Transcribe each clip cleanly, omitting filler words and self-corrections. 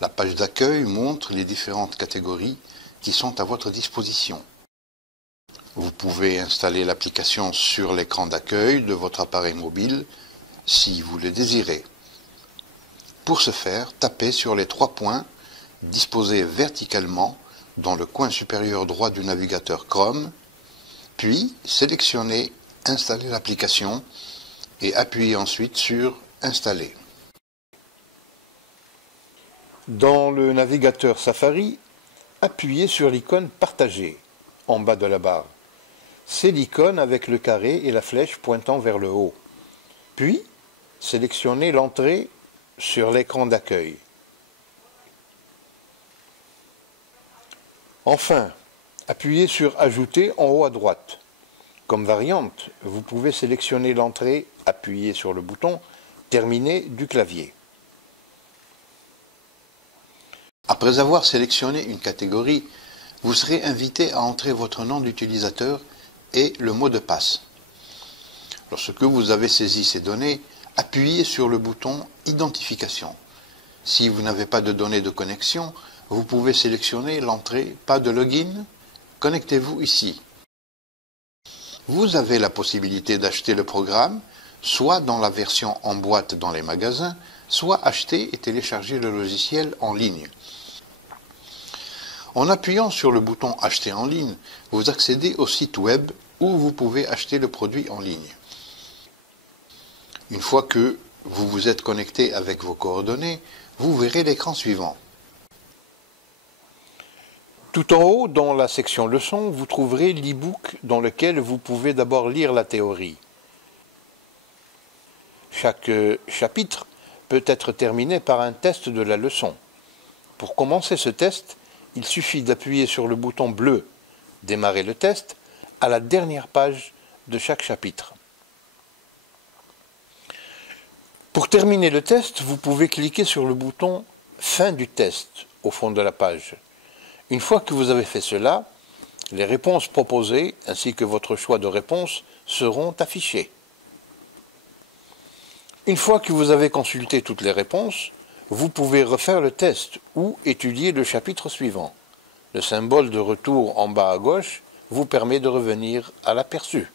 La page d'accueil montre les différentes catégories qui sont à votre disposition. Vous pouvez installer l'application sur l'écran d'accueil de votre appareil mobile si vous le désirez. Pour ce faire, tapez sur les 3 points disposés verticalement dans le coin supérieur droit du navigateur Chrome, puis sélectionnez « Installer l'application » et appuyez ensuite sur « Installer ». Dans le navigateur Safari, appuyez sur l'icône « Partager » en bas de la barre. C'est l'icône avec le carré et la flèche pointant vers le haut. Puis, sélectionnez l'entrée sur l'écran d'accueil. Enfin, appuyez sur « Ajouter » en haut à droite. Comme variante, vous pouvez sélectionner l'entrée, appuyez sur le bouton « Terminer » du clavier. Après avoir sélectionné une catégorie, vous serez invité à entrer votre nom d'utilisateur et le mot de passe. Lorsque vous avez saisi ces données, appuyez sur le bouton « Identification ». Si vous n'avez pas de données de connexion, vous pouvez sélectionner l'entrée « Pas de login ». Connectez-vous ici. Vous avez la possibilité d'acheter le programme, soit dans la version en boîte dans les magasins, soit acheter et télécharger le logiciel en ligne. En appuyant sur le bouton « Acheter en ligne », vous accédez au site web où vous pouvez acheter le produit en ligne. Une fois que vous vous êtes connecté avec vos coordonnées, vous verrez l'écran suivant. Tout en haut, dans la section Leçons, vous trouverez l'e-book dans lequel vous pouvez d'abord lire la théorie. Chaque chapitre peut être terminé par un test de la leçon. Pour commencer ce test, il suffit d'appuyer sur le bouton bleu « Démarrer le test » à la dernière page de chaque chapitre. Pour terminer le test, vous pouvez cliquer sur le bouton « Fin du test » au fond de la page. Une fois que vous avez fait cela, les réponses proposées ainsi que votre choix de réponse seront affichés. Une fois que vous avez consulté toutes les réponses, vous pouvez refaire le test ou étudier le chapitre suivant. Le symbole de retour en bas à gauche vous permet de revenir à l'aperçu.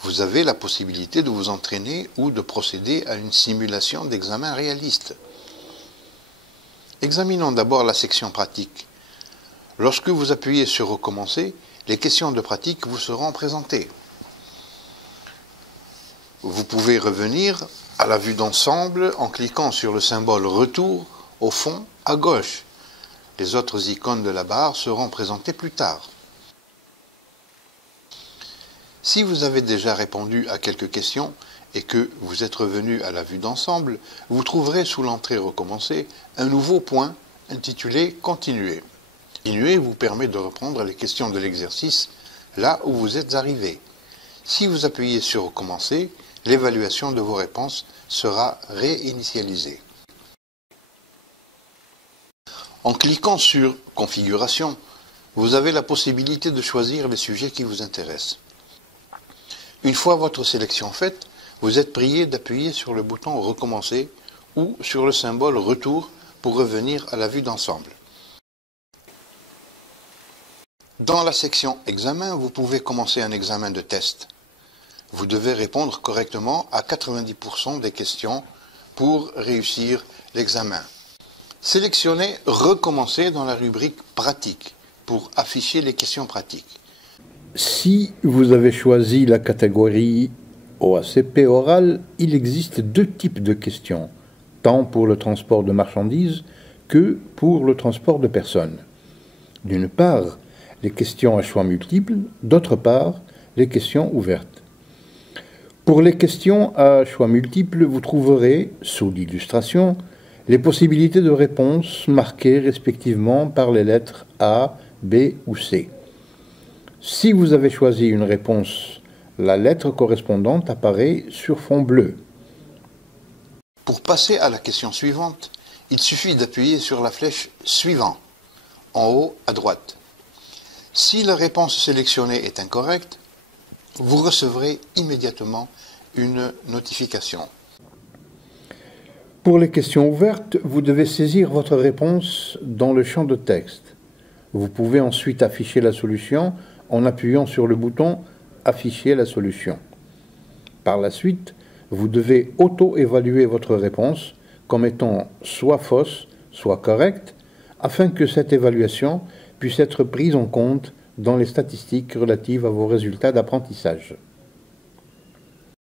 Vous avez la possibilité de vous entraîner ou de procéder à une simulation d'examen réaliste. Examinons d'abord la section pratique. Lorsque vous appuyez sur « Recommencer », les questions de pratique vous seront présentées. Vous pouvez revenir à la vue d'ensemble en cliquant sur le symbole « Retour » au fond à gauche. Les autres icônes de la barre seront présentées plus tard. Si vous avez déjà répondu à quelques questions et que vous êtes revenu à la vue d'ensemble, vous trouverez sous l'entrée « Recommencer » un nouveau point intitulé « Continuer ». Continuer vous permet de reprendre les questions de l'exercice là où vous êtes arrivé. Si vous appuyez sur « Recommencer », l'évaluation de vos réponses sera réinitialisée. En cliquant sur « Configuration », vous avez la possibilité de choisir les sujets qui vous intéressent. Une fois votre sélection faite, vous êtes prié d'appuyer sur le bouton « Recommencer » ou sur le symbole « Retour » pour revenir à la vue d'ensemble. Dans la section « Examen », vous pouvez commencer un examen de test. Vous devez répondre correctement à 90% des questions pour réussir l'examen. Sélectionnez « Recommencer » dans la rubrique « Pratique » pour afficher les questions pratiques. Si vous avez choisi la catégorie OACP oral, il existe 2 types de questions, tant pour le transport de marchandises que pour le transport de personnes. D'une part, les questions à choix multiples, d'autre part, les questions ouvertes. Pour les questions à choix multiples, vous trouverez, sous l'illustration, les possibilités de réponse marquées respectivement par les lettres A, B ou C. Si vous avez choisi une réponse, la lettre correspondante apparaît sur fond bleu. Pour passer à la question suivante, il suffit d'appuyer sur la flèche « Suivant » en haut à droite. Si la réponse sélectionnée est incorrecte, vous recevrez immédiatement une notification. Pour les questions ouvertes, vous devez saisir votre réponse dans le champ de texte. Vous pouvez ensuite afficher la solution en appuyant sur le bouton « Afficher la solution ». Par la suite, vous devez auto-évaluer votre réponse comme étant soit fausse, soit correcte, afin que cette évaluation puisse être prise en compte dans les statistiques relatives à vos résultats d'apprentissage.